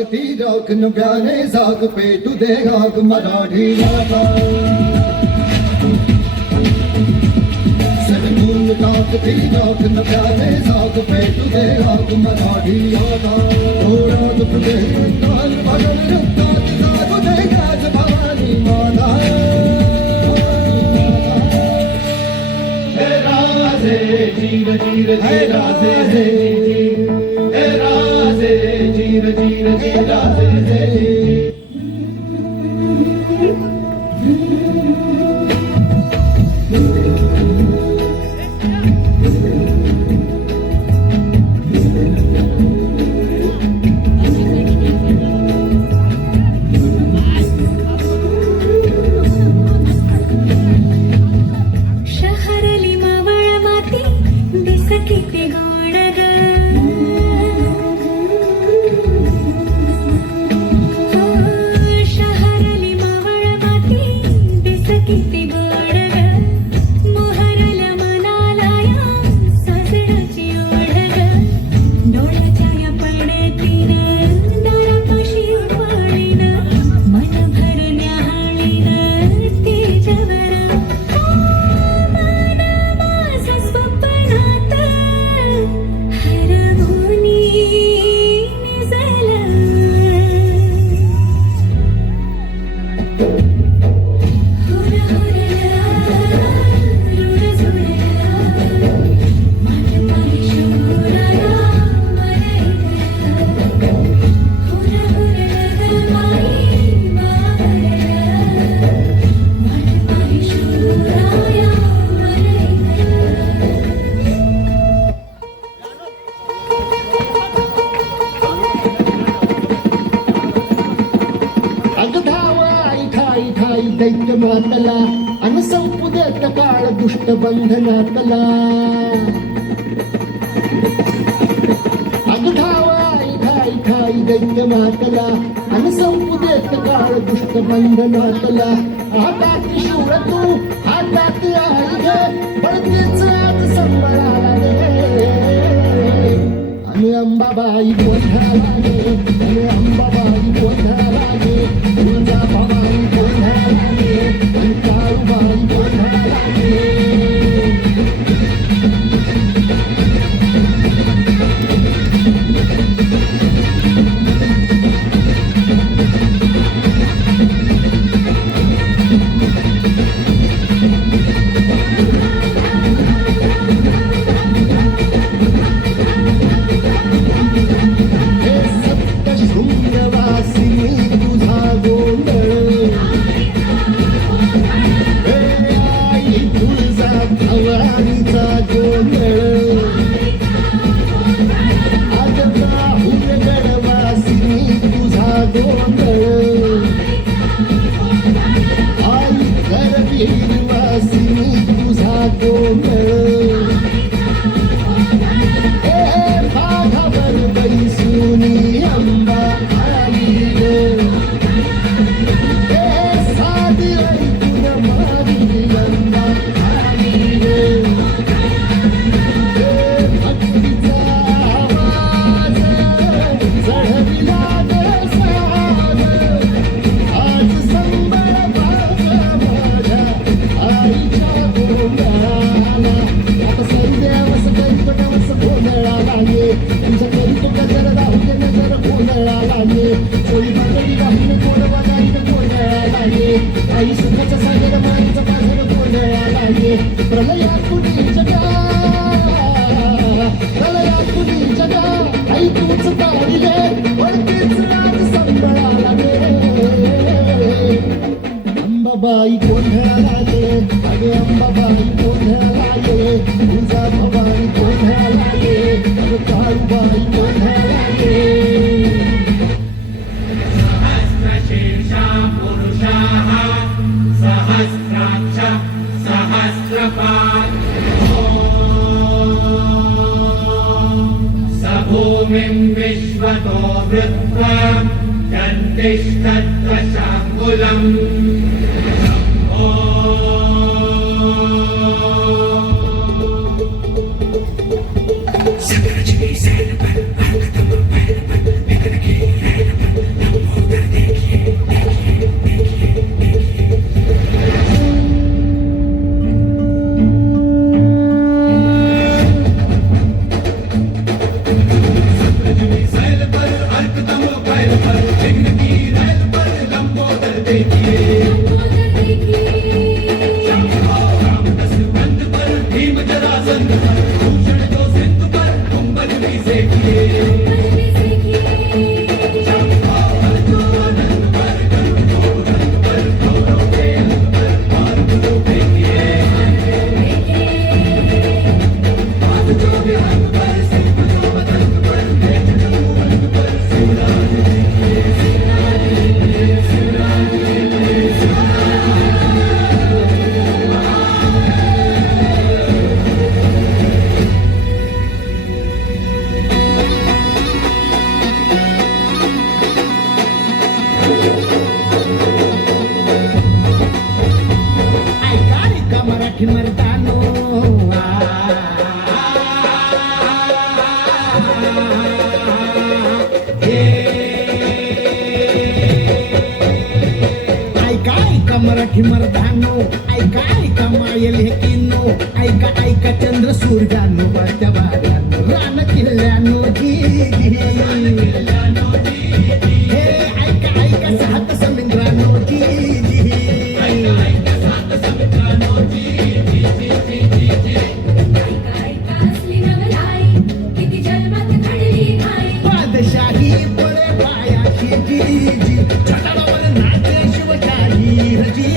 टाकती राख नव्याने जाग पेटू दे राग मराठी गाथा सजून टाकती राख नव्याने जाग पेटू दे राग मराठी गाथा थोडा तुझे काल भगन रक्तात जागू दे गाज भवानी माता हे राजे जीर जीर हे राजे हे राजे जीर जीर हे राजे शहरली मावळ माती दिस किती गोड ग शहरली मावळ माती दिस किती गोड ग मोहरल्या मनाला या सासरची ओढ ग डोळ्याच्या या पडतीन दारापाशी उभाळीन मन भरून न्याहाळीन तिच्यावर माझ्या स्वप्नात हरवूनी निजलं हुर हुरलं रुर झुरलं माझ्या पायी शंभराला मरलं हुर हुरलं माई वावरलं माझ्या पायी शंभराया अग धावा आई ठाई ठाई दैत्य मातला अन संपू देत काळ दुष्ट बंधनातला अग धावा आई ठाई ठाई दैत्य मातला अन संपू देत काळ दुष्ट बंधनातला हातात शिवर तू हातात आई ग पडतेच आज संबळाला रे आणि अंबाबाई गोंधळाला गे आणि अंबाबाई गोंधळाला गे तुळजा भवानी गोंधळाला गे आणि काळूबाई गोंधळाला गे हे सत्य शृंगवासिनी तुझा गोंधळ हे आई तुळजा भवानीचा गोंधळ आज राहुल गडवासिनी तुझा गोंधळ आई करवीरवासिनी तुझा गोंधळ हे बाघावर बैसुनी अंबा आली ग हे साधी ऐकून मारी अंबा आली ग हे भक्तीचा आवाज चढविला ग साज आज संबळ माझा माझ्या आईच्या गोंधळाला आता संध्यावस गणपटावस गोंधळाला ये तुझं कधी तो गजर राहून नजर गोंधळाला ये चोळी बांधली राहून गोडवा गाईन गोंधळाला ये आई सुखाचा सागर माईचा बाजार गोंधळाला ये प्रलयात कुणी जगा प्रलयात कुणी जगा आई तूच तारिले वरतीच आज संबळाला गे अंबाबाई गोंधळाला ये अगे अंबाबाई गोंधळाला ये तुळजा भवानी गोंधळाला ये अगे काळूबाई गोंधळाला ये सहस्रशीर्षा पुरुषाः सहस्राक्ष सहस्रपात् स भूमिं विश्वतो वृत्वा यन्तिष्ठत्वशाङ्गुलम् Sakara Jimmy Sandman, I'm the मर्दानो ऐका ऐका मायल हे किनो ऐका ऐका चंद्र सूर्यानो बसत्या वाड्यानो रान किल्ल्यानो जी हे ऐका ऐका सात समुद्रानो जी ऐका ऐका असली नवलाई किती जन्मात घडली माई बादशाही पळे पायाची जी छटावर नाचे शिवशाही जी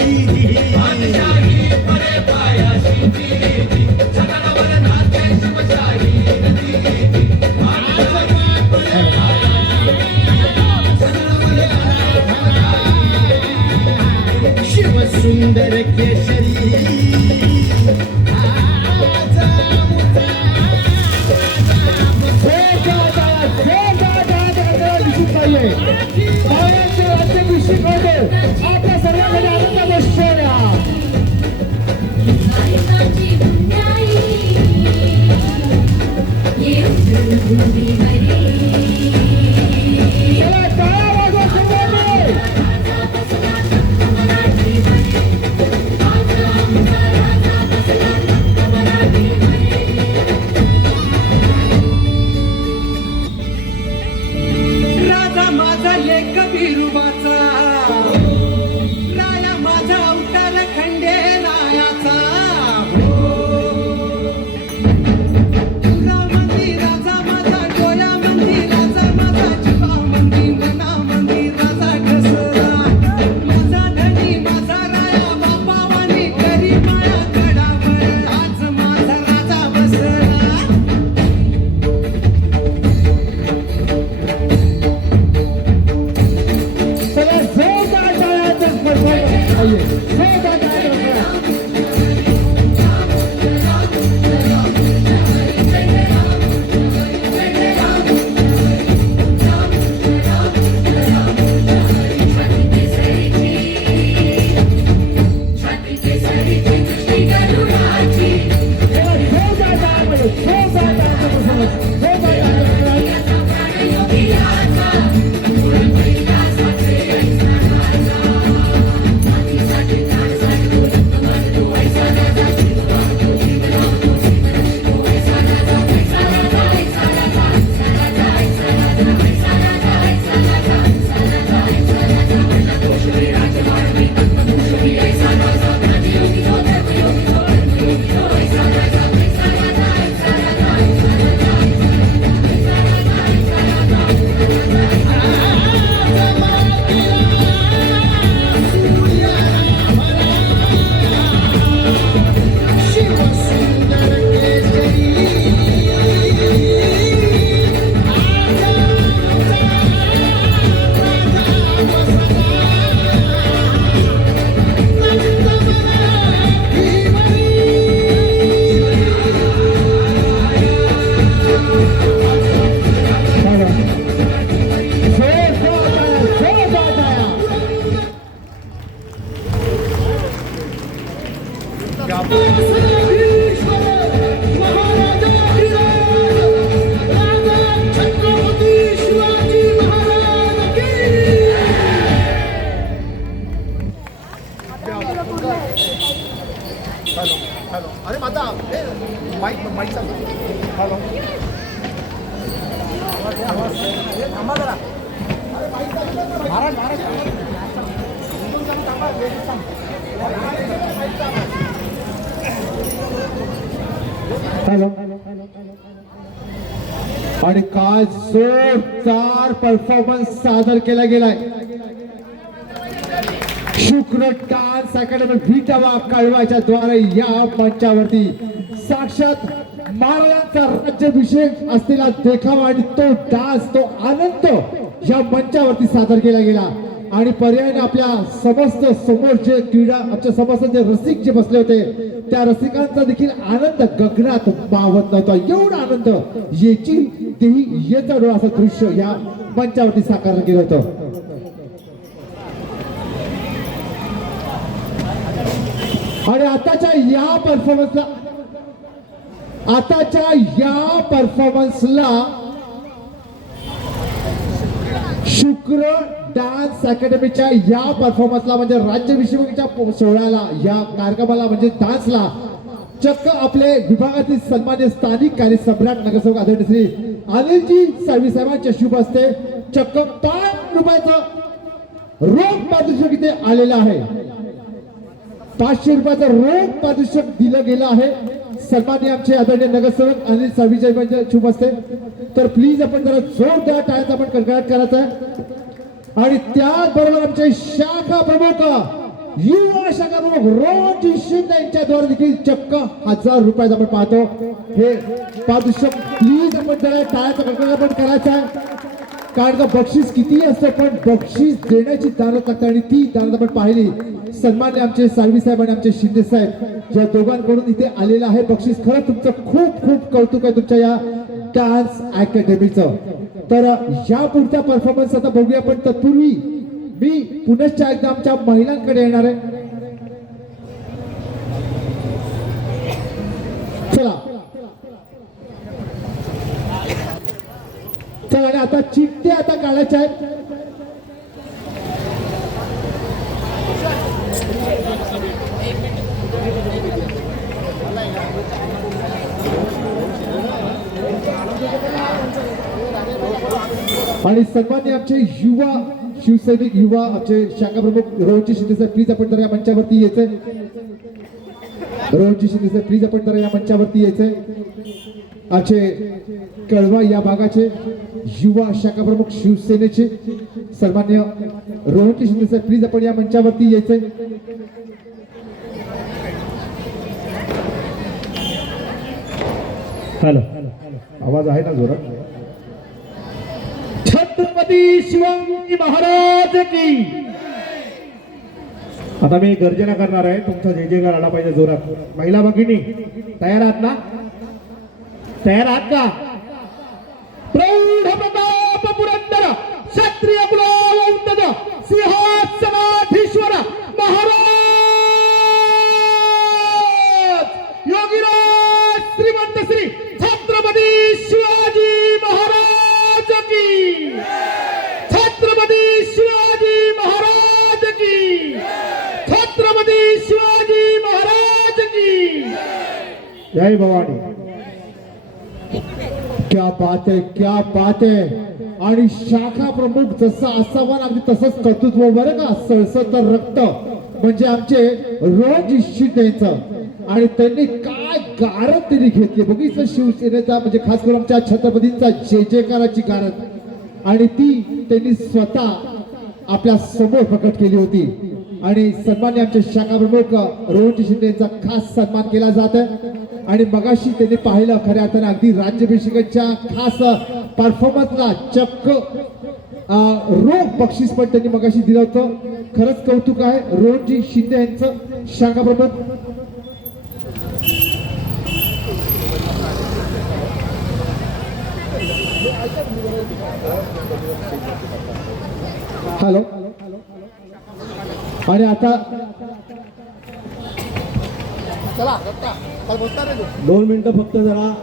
शिव सुंदर केशरी आजा मुजा नायकाची पुण्याई येऊन भूमीवरी राजा बसला मराठीमध्ये राजा बसला मराठीमध्ये राजा माझा लेख बिरुबाचा राया माझा अवतार खंडे रायाचा तुरा मंदी राजा माझा डोया मंदी राजा माझा जीवा मंदी मना मंदी राजा घसरा माझा धनी माझा राया बापावानी करी माया गडावर आज माझा राजा बसला छाती केसरीची दृष्टी गरुडाची याचा प्राण योगी याचा पुरण कैलासाचे ऐसा राजा मातीसाठी प्राण साठवू रक्त मारतो ऐसा राजा जीव वाहतो जीव लावतो जीव रक्षतो ऐसा राजा ऐसा राजा ऐसा राजा ऐसा राजा ऐसा राजा ऐसा राजा ऐसा राजा ऐसा राजा ऐसा राजा म्हणला कोशरी राजवाडवी पद्मभूषणी ऐसा राजा ज्ञानयोगी जो धर्मयोगी जो कर्मयोगी जो ऐसा राजा ऐसा राजा ऐसा राजा ऐसा राजा शिव सुंदर केशरी हॅलो अरे माझा माईक माईकचा हॅलो थांबा जरा महाराज महाराज हॅलो आणि काय जोरदार परफॉर्मन्स सादर केला गेलाय शुक्र डान्स अकॅडमी विटावा कळवाच्या द्वारे या मंचावरती साक्षात महाराजांचा राज्याभिषेक असलेला देखावा आणि तो डान्स तो आनंद या मंचावरती सादर केला गेला आणि पर्यायाने आपल्या समस्त समोर जे क्रीडा आमच्या समस्त जे रसिक जे बसले होते त्या रसिकांचा देखील आनंद गगनात मावत नव्हता एवढा आनंद याची तेही येतं असं दृश्य या मंचावरती साकारलं गेलं होतं आणि आताच्या या परफॉर्मन्सला शुक्र डान्स अकॅडमीच्या या परफॉर्मन्सला म्हणजे राज्यभिषेकच्या सोहळ्याला या कार्यक्रमाला म्हणजे डान्सला चक्क आपले विभागातील सन्मान्य स्थानिक कार्य सम्राट नगरसेवक आदरणीय श्री अनिलजी साळवी साहेबांच्या शुभ हस्ते चक्क 5 रुपयाचं रोख पारितोषिक इथे आलेलं आहे. 500 रुपयाचं रोख पारितोषिक दिलं गेलं आहे सन्मान्य आमचे आदरणीय नगरसेवक अनिल साळवी साहेबांच्या शुभ हस्ते. तर प्लीज आपण जरा जोरदार टाळ्यांचा आपण कडकडाट करायचा आहे. आणि त्याचबरोबर आमचे शाखा प्रमुख युवा शाखा प्रमुख रोजी शिंदे यांच्याद्वारे देखील चक्क 1000 रुपयाचं आपण पाहतो. हे पारितोषिक प्लीज आपण जरा टाळ्याचा कडकडाट आपण करायचा आहे. कारण का बक्षीस किती असतं पण बक्षीस देण्याची दानत लागते आणि ती दानत आपण पाहिली. सन्मान्य आमचे साळवी साहेब आणि आमचे शिंदे साहेब या दोघांकडून इथे आलेलं आहे बक्षीस. खरं तुमचं खूप खूप कौतुक आहे तुमच्या या डान्स अकॅडमीचं. तर या पुढचा परफॉर्मन्स आता बघूया पण तत्पूर्वी मी पुनश्च एकदा आमच्या महिलांकडे येणार आहे. चला चला आणि आता चिठ्ठ्या आता काढायच्या आहेत. आणि सन्मान्य आमचे युवा शिवसैनिक युवा आमचे शाखा प्रमुख रोहनजी शिंदे साहेब प्लीज आपण तर या मंचावरती यायचंय. रोहनजी शिंदे साहेब प्लीज आपण तर या मंचावरती यायचंय. आमचे कळवा या भागाचे युवा शाखा प्रमुख शिवसेनेचे सन्मान्य रोहनजी शिंदे साहेब प्लीज आपण या मंचावरती यायचंय. हॅलो आवाज आहे ना जोरात. छत्रपती शिवाजी महाराज की. आता मी गर्जना करणार आहे तुमचा जय जयकार आला पाहिजे जोरात. महिला भगिनी तयार आहात ना? तयार आहात का? प्रौढ प्रताप पुरंदर क्षत्रिय कुलवंतज सिंहासनाधीश्वर महाराज योगीराज श्रीमंत श्री छत्रपती शिवाजी महाराज की. छत्रपती शिवाजी महाराज की. छत्रपती शिवाजी महाराज की. जय भवानी. क्या बात है क्या बात है. आणि शाखा प्रमुख जसं असावं अगदी तसंच कर्तृत्व बरं का. सळसळ रक्त म्हणजे आमचे रोजी शिंदेचं. आणि त्यांनी काय गारद त्यांनी घेतली बघितलं शिवसेनेचा म्हणजे खास करून आमच्या छत्रपतींचा जय जयकाराची गारद. आणि ती त्यांनी स्वतः आपल्या समोर प्रकट केली होती. आणि सन्मान्य आमचे शाखा प्रमुख रोहनजी शिंदे यांचा खास सन्मान केला जात आहे. आणि मगाशी त्यांनी पाहिलं खऱ्या अर्थाने अगदी राज्याभिषेकाच्या खास परफॉर्मन्सला चक्क रोख बक्षीस पण त्यांनी मगाशी दिलं होतं. खरंच कौतुक आहे रोहनजी शिंदे यांचं शाखा प्रमुख. हॅलो आणि आता 2 मिनिटं फक्त जरा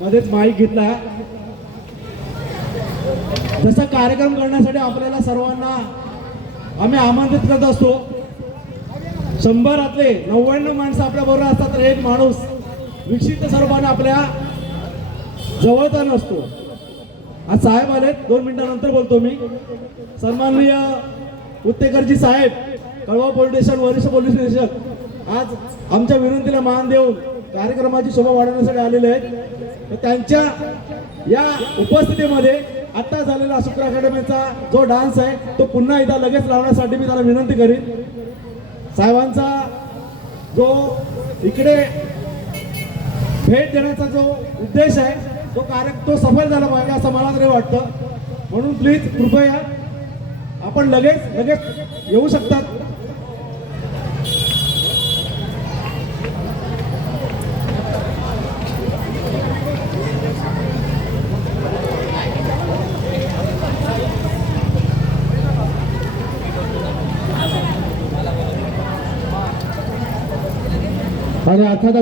मध्येच माईक घेतला. जसा कार्यक्रम करण्यासाठी आपल्याला सर्वांना आम्ही आमंत्रित करत असतो. 100रातले 99 माणसं आपल्या बरोबर असतात तर एक माणूस विक्षिप्त स्वरूपाने आपल्या जवळचा नसतो. आज साहेब आलेत 2 मिनिटानंतर बोलतो मी. सन्माननीय उत्तेकरजी साहेब कळवा पोलीस स्टेशन वरिष्ठ पोलीस निरीक्षक आज आमच्या विनंतीला मान देऊन कार्यक्रमाची शोभा वाढवण्यासाठी आलेले आहेत. तर त्यांच्या या उपस्थितीमध्ये आता झालेला शुक्र अकॅडमीचा जो डान्स आहे तो पुन्हा एकदा लगेच लावण्यासाठी मी त्याला विनंती करीन. साहेबांचा जो इकडे भेट देण्याचा जो उद्देश आहे तो सफल झाला पाहिजे असं मला तरी वाटतं. म्हणून प्लीज कृपया आपण लगेच येऊ शकतात. आणि अर्थात